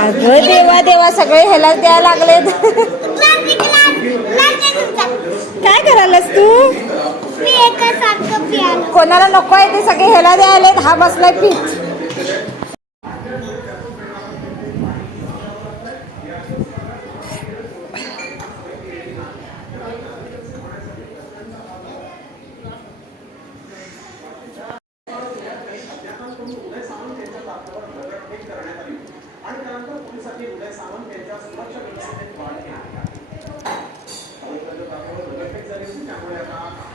अगं देवा देवा सगळे ह्याला द्या लागलेत. काय करायलास तू? कोणाला नको आहे ते सगळे ह्याला द्यायला हा बसलाय पीठ.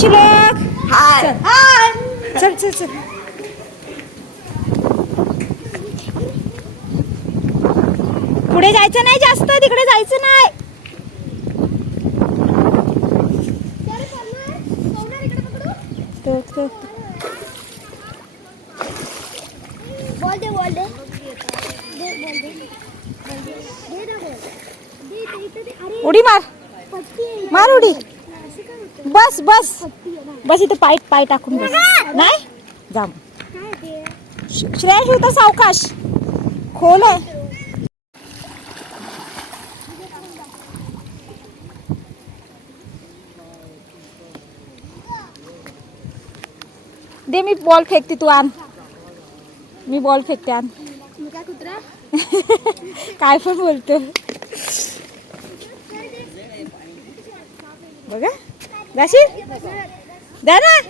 चल. हाय. चल चल चल. पुढे जायचं नाही जास्त तिकडे जायचं नाही. उडी मार. मार उडी. बस बस. बस इथे पाय पाय टाकून बस. नाही? जा मग. काय होता सावकाश. खोल आहे. दे मी बॉल फेकते तू आण. मी बॉल फेकते आण. काय काय पण बोलतो बघा जाशील ना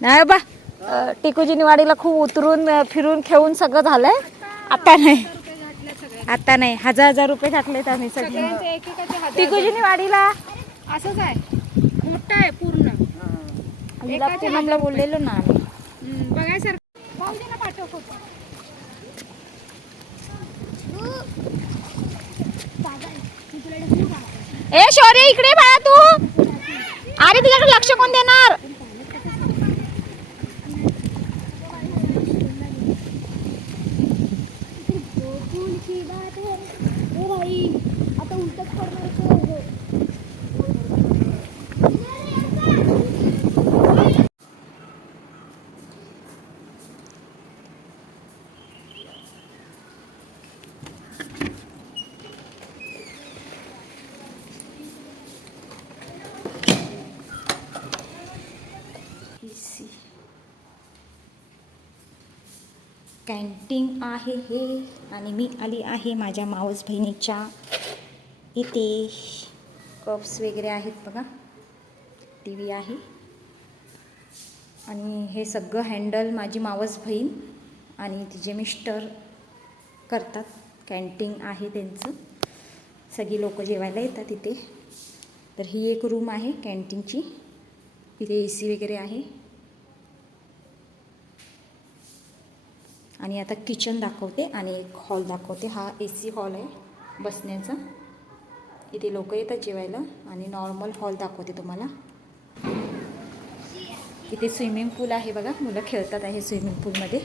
नाही बा अं, टिकूजी निवाडीला खूप उतरून फिरून खेळून सगळं झालंय. आता नाही. आता नाही. हजार हजार रुपये घातलेत आम्ही सगळे. टिकूजी निवाडीला असंच आहे. मोठा आहे पूर्ण. हिला पूनमला बोललेलो ना आम्ही. हम्म, बघायसारखं. पाठव फोटो. ए शौर्य इकडे बाळा तू. अरे तुझ्याकडे लक्ष कोण देणार? कॅन्टीन आहे हे आणि मी आली आहे माझ्या मावस बहिणीच्या इथे. कप्स वगैरे आहेत बघा. टी व्ही आहे. आणि हे सगळं हँडल माझी मावस बहीण आणि तिचे मिस्टर करतात. कॅन्टीन आहे त्यांचं. सगळी लोक जेवायला येतात इथे. तर ही एक रूम आहे कॅन्टीनची. तिथे ए सी वगैरे आहे. आणि आता किचन दाखवते आणि एक हॉल दाखवते. हा ए सी हॉल आहे बसण्याचा. इथे लोक येतात जेवायला आणि नॉर्मल हॉल दाखवते तुम्हाला. इथे स्विमिंग पूल आहे बघा. मुलं खेळतात आहे स्विमिंग पूलमध्ये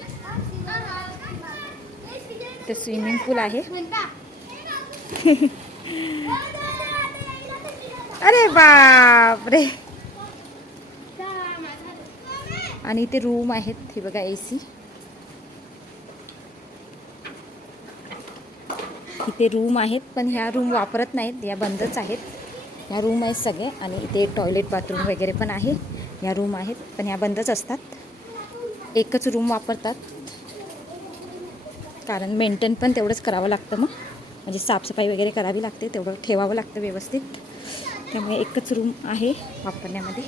ते स्विमिंग पूल आहे. अरे बाप रे आणि इथे रूम आहेत. हे बघा ए सी ते रूम आहेत पण ह्या रूम वापरत नाहीत. या बंदच आहेत. ह्या रूम आहेत सगळे आणि इथे टॉयलेट बाथरूम वगैरे पण आहे. ह्या रूम आहेत पण ह्या बंदच असतात. एकच रूम वापरतात. कारण मेंटेन पण तेवढंच करावं लागतं मग. म्हणजे साफसफाई वगैरे करावी लागते तेवढं ठेवावं लागतं व्यवस्थित. त्यामुळे एकच रूम आहे वापरण्यामध्ये.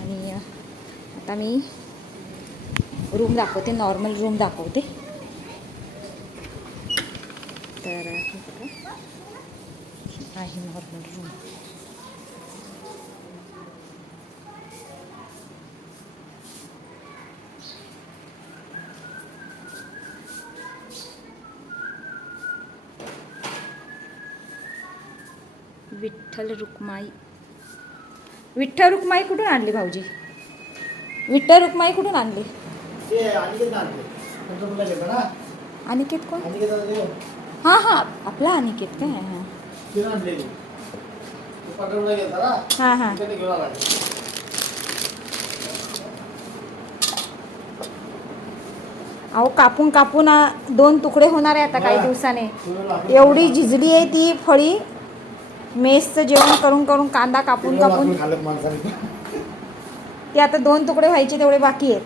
आणि आता मी रूम दाखवते नॉर्मल रूम दाखवते. तर आहे आहे नॉर्मल रूम विठ्ठल रुक्माई. विठ्ठल रुक्माई कुठून आणली भाऊजी? विठ्ठल रुक्माई कुठून आणली? अनिकेत कोण? हां हां. आपला अनिकेत काय हां हां हां. अहो कापून कापून दोन तुकडे होणार आहे आता काही. दिवसाने. एवढी झिजली आहे ती फळी. मेसचं जेवण करून करून कांदा कापून कापून. ते आता दोन तुकडे व्हायचे तेवढे बाकी आहेत.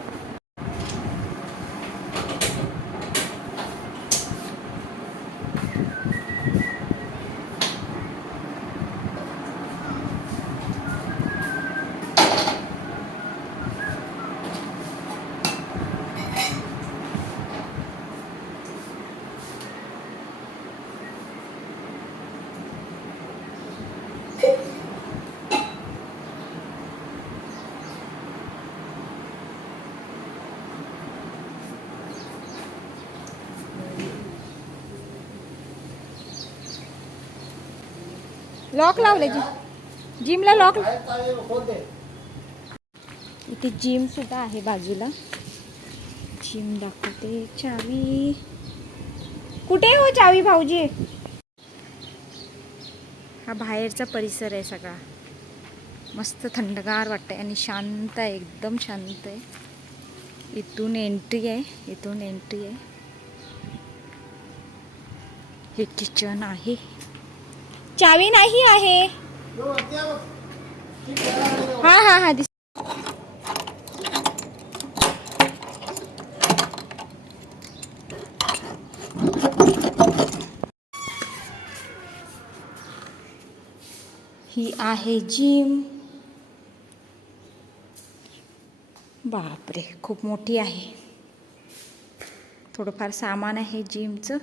लॉक लावले जिम जिमला लॉक. इथे जिम सुद्धा आहे बाजूला. जिम दाखवते चावी. कुठे हो चावी भाऊजी? हा बाहेरचा परिसर आहे सगळा. मस्त थंडगार वाटतंय आणि शांत आहे एकदम शांत आहे. इथून एंट्री आहे इथून एंट्री आहे. हे किचन आहे. चावी नाही आहे. हा हा हा दिस ही आहे जिम. बापरे खूप मोठी आहे. थोडंफार सामान आहे जिमचं.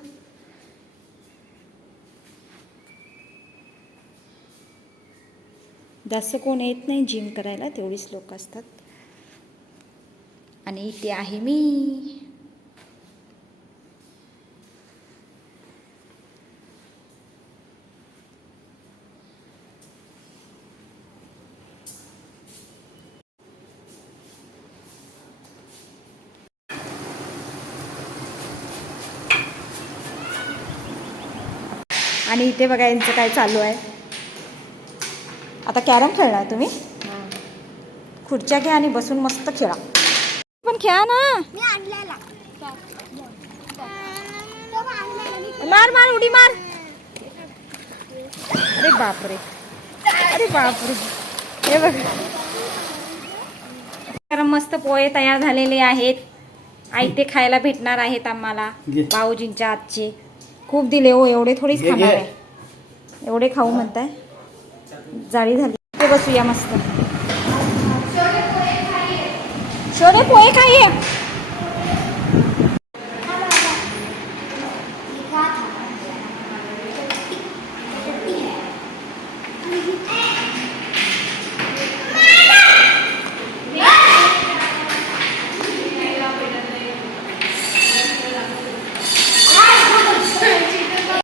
जास्त कोण येत नाही जिम करायला तेवढीच लोक असतात. आणि इथे आहे मी. आणि इथे बघा यांचं काय चालू आहे. आता कॅरम खेळणार तुम्ही? खुर्च्या घ्या आणि बसून मस्त खेळा. पण खेळा ना. तो मार मार उडी मार. अरे बापरे. अरे बापरे. हे बघ. तर मस्त पोहे तयार झालेले आहेत. आयते खायला भेटणार आहेत आम्हाला. भाऊजींच्या हातचे. खूप दिले हो एवढे थोडीच खाणार. आहे. एवढे खाऊ म्हणताय? जाळी झाली. ते बसूया मस्त. शोरे पोहे खाइए